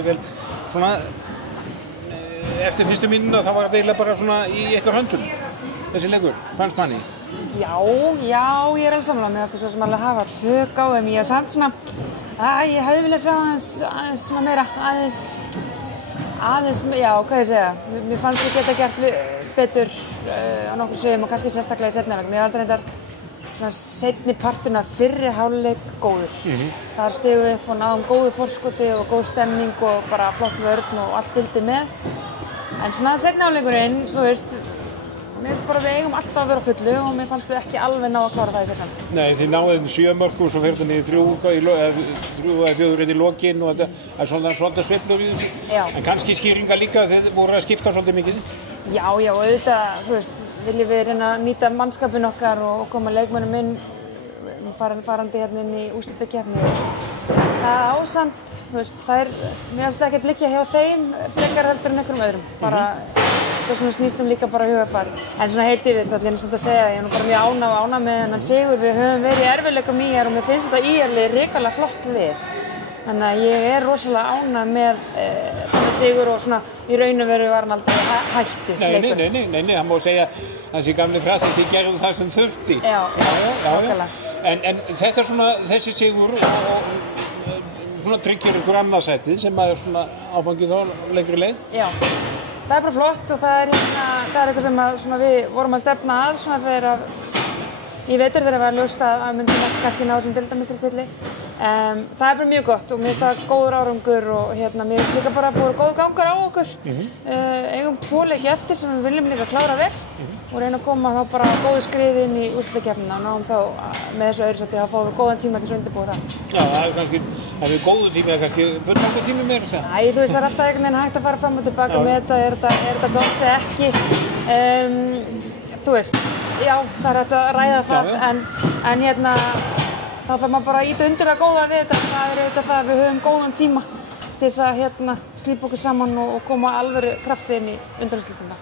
Rakel, svona, eftir fyrstu mínúna þá var þetta eiginlega bara svona í ykkar höndum, þessi leikur, fannst manni? Já, ég alveg sammála, mér fannst það svo sem alveg hafa tök á þeim, ég samt svona, ég hefði viljað sjá aðeins svona meira, aðeins, já, hvað ég segja, mér fannst við geta gert betur á nokkur sögum og kannski sérstaklega í seinni hálfleik. Mér fannst það reyndar svona seinni parturinn af fyrri hálfleik góður. Þar stigum við upp og náðum góðu forskoti og góð stemning og bara flott vörn og allt fylgdi með. En svona seinni hálfleikurinn, þú veist, mér finnst bara við eigum alltaf að vera á fullu og mér fannst við ekki alveg ná að klára það í seinni hálfleik. Nei, þið náðum 7 mörk og svo fer þetta niður 3 eða 4 í lokin og þetta er svona sveiflur í þessu. Já. En kannski skýringar líka, þið voru að skipta svolítið mikið. Já, auðvitað, þú veist, viljum við reyna að nýta mannskapinn okkar og koma leikmönnum inn farandi hérna inn í úrslitakeppni. Það ásamt, þú veist, mér finnst þetta ekkert liggja hjá þeim frekar heldur en einhverjum öðrum. Bara, þetta svona snýst líka bara hugarfar. En svona heilt yfir, það er svona að segja, ég er nú bara mjög ánægð með þennan sigur. Við höfum verið í erfiðleikum í og mér finnst þetta IR-lið hrikalega flott lið. Þannig að ég er rosalega ánægð með þennan sigur og svona í raun og veru var hann aldrei hættu. Nei, það má segja þessi gamli frasi, þið gerðu það sem þurfti. Já, nákvæmlega. En þetta er svona, þessi sigur og svona tryggir ykkur annarsætið sem er svona áfangið á lengri leið. Já, það er bara flott og það er eitthvað sem við vorum að stefna að svona þegar í vetur þegar við varum ljóst að myndum kannski ná þessum deildarmeistaratitli. Það er bara mjög gott og mér finnst það góður árangur og mér finnst líka bara búið góð gangur á okkur. Eigum 2 leiki eftir sem við viljum líka klára vel og reyna að koma þá bara góðu skriði inn í úrslitakeppnina og náum þá með þessu öðru sæti að fá við góðan tíma til að undirbúa það. Já, það er kannski, það er góðu tími eða kannski fulllangur tími meira að segja. Æ, þú veist, það er alltaf einhvern veginn hægt að fara fram og tilbaka með þetta, er þetta gott eða ekki. Þú veist, já, það er hægt að ræða það, en þá þarf maður bara að ýta undir að góða við þetta. Það er auðvitað það að við höfum góðan tíma til þess að slípa okkur saman og koma alvöru krafti inn í undanúrslitin.